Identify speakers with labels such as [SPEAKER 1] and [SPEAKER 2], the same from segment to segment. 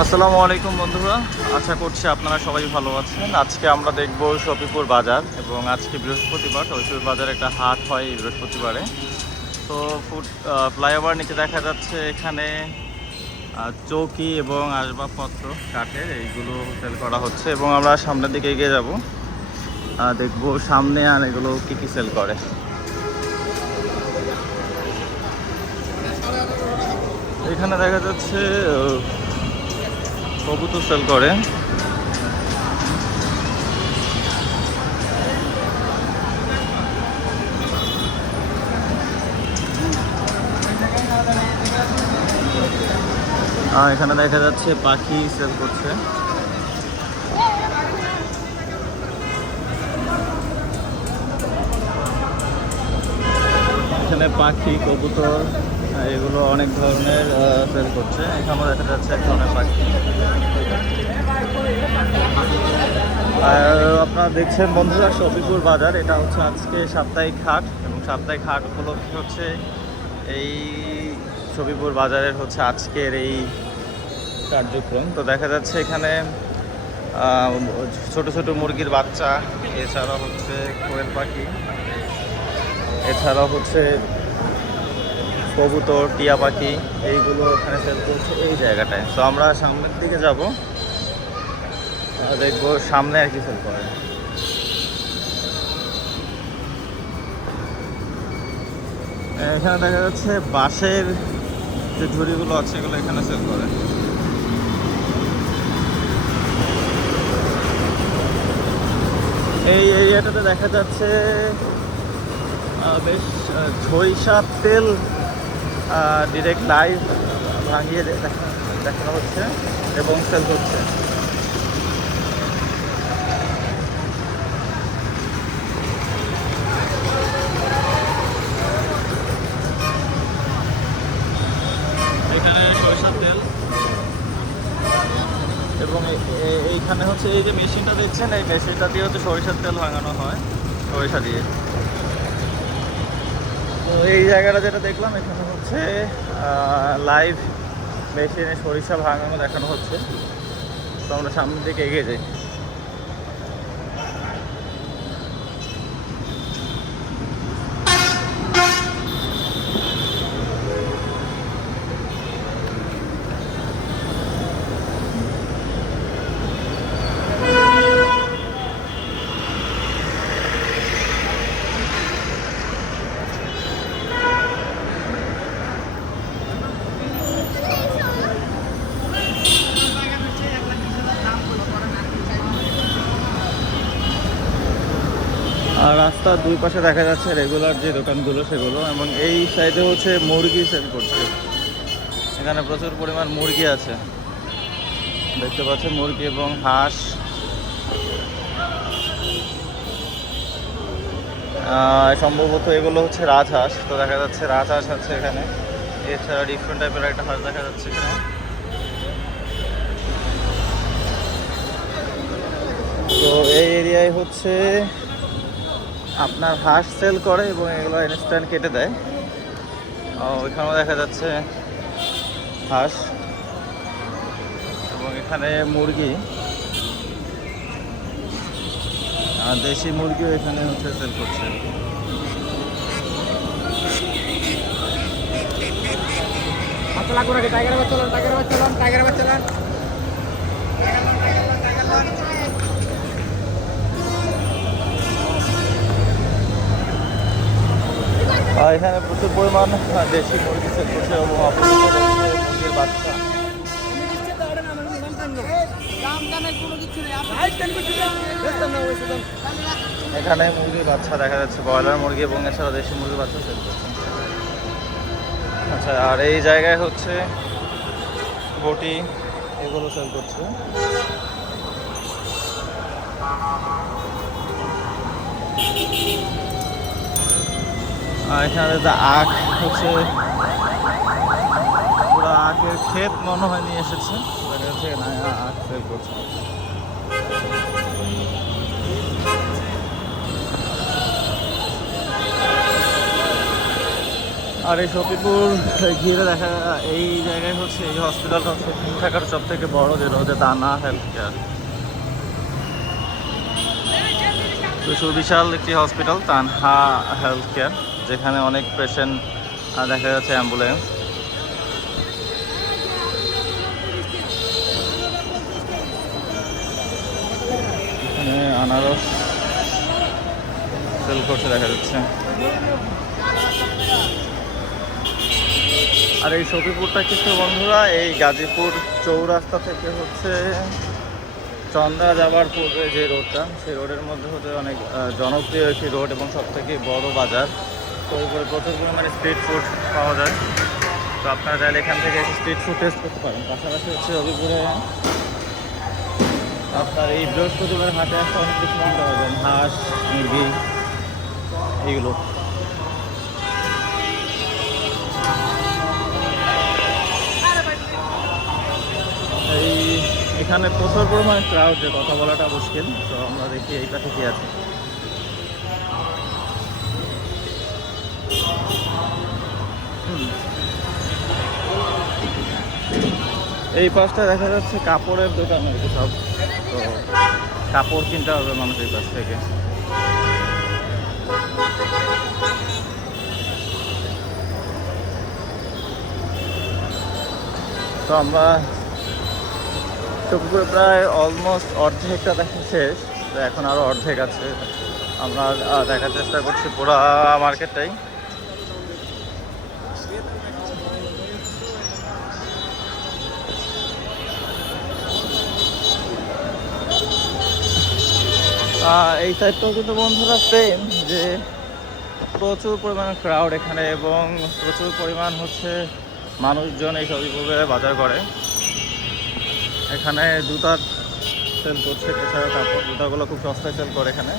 [SPEAKER 1] আসসালামু আলাইকুম বন্ধুরা। আশা করছি আপনারা সবাই ভালো আছেন। আজকে আমরা দেখব শফিপুর বাজার এবং আজকে বৃহস্পতিবার। শফিপুর বাজার একটা হাট হয় এই বৃহস্পতিবারে। তো ফুড ফ্লাইওভার নিচে দেখা যাচ্ছে এখানে চৌকি এবং আসবাবপত্র, কাঠের, এইগুলো সেল করা হচ্ছে এবং আমরা সামনের দিকে এগিয়ে যাব। দেখব সামনে আর এগুলো কী কী সেল করে। এখানে দেখা যাচ্ছে কবুতর সেল করে এখানে দেখা যাচ্ছে পাখি সেল করছে। এখানে পাখি কবুতর। অনেক ধরনের সেল করছে। এখানেও দেখা যাচ্ছে এক ধরনের পাখি। আর আপনারা দেখছেন বন্ধুরা শফিপুর বাজার। এটা হচ্ছে আজকে সাপ্তাহিক হাট এবং সাপ্তাহিক হাট উপলক্ষে হচ্ছে এই শফিপুর বাজারের হচ্ছে আজকের এই কার্যক্রম। তো দেখা যাচ্ছে এখানে ছোট ছোট মুরগির বাচ্চা, এছাড়া হচ্ছে কোয়েল পাখি এছাড়াও হচ্ছে কবুতর, টিয়া পাখি, এইগুলো ওখানে সেল করছে এই জায়গাটায়। তো আমরা সামনের দিকে যাব। দেখব সামনে আর কি সেল করে এখানে দেখা যাচ্ছে বাঁশের যে ঝুড়িগুলো আছে, এগুলো এখানে সেল করে। এই এরিয়াটাতে দেখা যাচ্ছে বেশ সরিষার তেল ডিরেক্ট লাইভ ভাঙিয়ে দেখানো হচ্ছে এবং সেল হচ্ছে। এখানে সরিষার তেল। এবং এইখানে হচ্ছে এই যে মেশিনটা দেখছেন এই মেশিনটা দিয়ে হচ্ছে সরিষার তেল ভাঙানো হয়। সরিষা দিয়ে। তো এই জায়গাটা যেটা দেখলাম, এখানে হচ্ছে লাইভ মেশিনে সরিষা ভাঙানো দেখানো হচ্ছে। তো আমরা সামনের দিকে এগিয়ে যাই আর রাস্তার দুই পাশে দেখা যাচ্ছে রেগুলার যে দোকানগুলো সেগুলো, এবং এই সাইডে হচ্ছে মুরগি সেল করছে। এখানে প্রচুর পরিমাণ মুরগি আছে। দেখতে পাচ্ছেন মুরগি এবং হাঁস। সম্ভবত এগুলো হচ্ছে রাজহাঁস। তো দেখা যাচ্ছে রাজহাঁস আছে এখানে। এছাড়া ডিফারেন্ট টাইপের একটা হাঁস দেখা যাচ্ছে এখানে। তো এই এরিয়ায় হচ্ছে আপনার হাঁস সেল করে এবং এগুলো ইনস্ট্যান্ট কেটে দেয়। ওইখানেও দেখা যাচ্ছে হাঁস এবং এখানে মুরগি। আর দেশি মুরগিও এখানে হচ্ছে সেল করছে। টাইগার বাচ্চা টাইগার বাচ্চা টাইগার বাচ্চা এখানে প্রচুর পরিমাণ দেশি মুরগি করছে এবং বাচ্চা। এখানে মুরগির বাচ্চা দেখা যাচ্ছে, ব্রয়লার মুরগি এবং এছাড়া দেশি মুরগির বাচ্চা সেল করছে। আচ্ছা আর এই জায়গায় হচ্ছে বটি, এগুলো সেল করছে। আর এখানে যে আখ হচ্ছে, পুরো আখের ক্ষেত মনে হয় নিয়ে এসেছে। দেখা যাচ্ছে আখ সেল করছে। আর এই শফিপুর ঘিরে দেখা, এই জায়গায় হচ্ছে, এই হসপিটালটা হচ্ছে ঢাকার সব থেকে বড়, যেটা হচ্ছে দানা হেলথ কেয়ার তো সুবিশাল একটি হসপিটাল তানহা হেলথ কেয়ার যেখানে অনেক পেশেন্ট দেখা যাচ্ছে অ্যাম্বুলেন্স এখানে আনারস সেল করছে, দেখা যাচ্ছে। আর এই সফিপুরটা কিছু বন্ধুরা, এই গাজীপুর চৌরাস্তা থেকে হচ্ছে চন্দ্রা যাবার পূর্বে যে রোডটা সেই রোডের মধ্যে হচ্ছে অনেক জনপ্রিয় একটি রোড এবং সব থেকে বড় বাজার। তো এরপরে প্রচুর পরিমাণে স্ট্রিট ফুড পাওয়া যায়। তো আপনারা চাইলে এখান থেকে স্ট্রিট ফুড টেস্ট করতে পারেন। পাশাপাশি হচ্ছে রবিপুরে আপনার এই বৃহস্পতিবার হাটে আসতে অনেক কিছু কিনতে পারবেন হাঁস, মুরগি, এইগুলো। এই এখানে প্রচুর পরিমাণে ক্রাউড যে কথা বলাটা মুশকিল। তো আমরা দেখি এই পাশে কি আছে। এই পাশটা দেখা যাচ্ছে কাপড়ের দোকান আর কি সব। তো কাপড় কিনতে হবে মানুষ এই পাশ থেকে। তো আমরা চোখপুরে প্রায় অলমোস্ট অর্ধেকটা দেখা শেষ। তো এখন আরও অর্ধেক আছে। আমরা দেখার চেষ্টা করছি পুরো মার্কেটটাই এই সাইডটাও কিন্তু বন্ধুরা সেম যে প্রচুর পরিমাণ ক্রাউড এখানে এবং প্রচুর পরিমাণ হচ্ছে মানুষজন এই সব বাজার করে। এখানে জুতার সেল করছে, এছাড়া তারপর জুতাগুলো খুব সস্তায় সেল করে এখানে।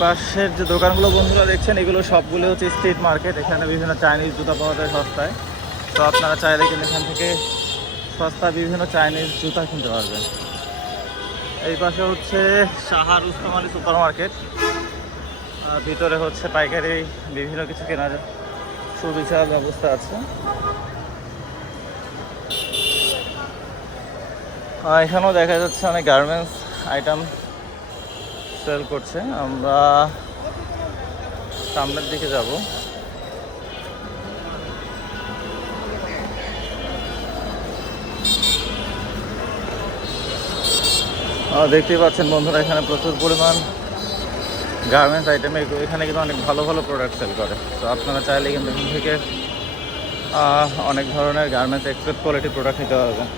[SPEAKER 1] পাশের যে দোকানগুলো বন্ধুরা দেখছেন, এগুলো সবগুলো হচ্ছে স্ট্রিট মার্কেট এখানে বিভিন্ন চাইনিজ জুতা পাওয়া যায় সস্তায়। তো আপনারা চাইলে কিন্তু এখান থেকে সস্তা বিভিন্ন চাইনিজ জুতা কিনতে পারবেন। এই পাশে হচ্ছে সাহার উস্তম আলী সুপার মার্কেট আর ভিতরে হচ্ছে পাইকারি বিভিন্ন কিছু কেনার সুবিচার ব্যবস্থা আছে। এখানেও দেখা যাচ্ছে অনেক গার্মেন্টস আইটেম সেল করছে, আমরা সামনের দিকে যাব। দেখতেই পাচ্ছেন বন্ধুরা, এখানে প্রচুর পরিমাণ গার্মেন্টস আইটেম এখানে কিন্তু অনেক ভালো ভালো প্রোডাক্ট সেল করে। তো আপনারা চাইলে কিন্তু এখান থেকে অনেক ধরনের গার্মেন্টস এক্সপোর্ট কোয়ালিটি প্রোডাক্ট নিতে পারবেন।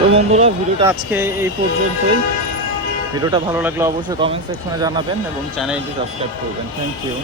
[SPEAKER 1] তো বন্ধুরা, ভিডিওটা আজকে এই পর্যন্তই। ভিডিওটা ভালো লাগলে অবশ্যই কমেন্ট সেকশনে জানাবেন এবং চ্যানেলটি সাবস্ক্রাইব করবেন। থ্যাংক ইউ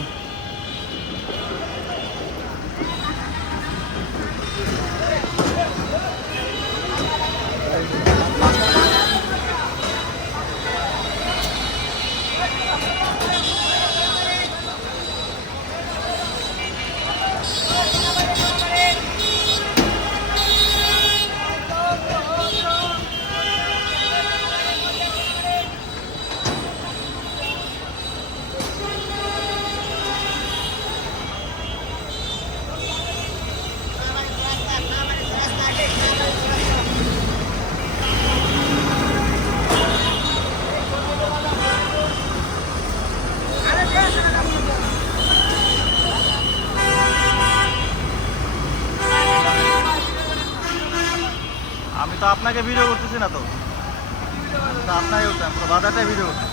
[SPEAKER 1] আপনাকে ভিডিও করতেছি না তো। আপনাকে বাধাটাই ভিডিও করতে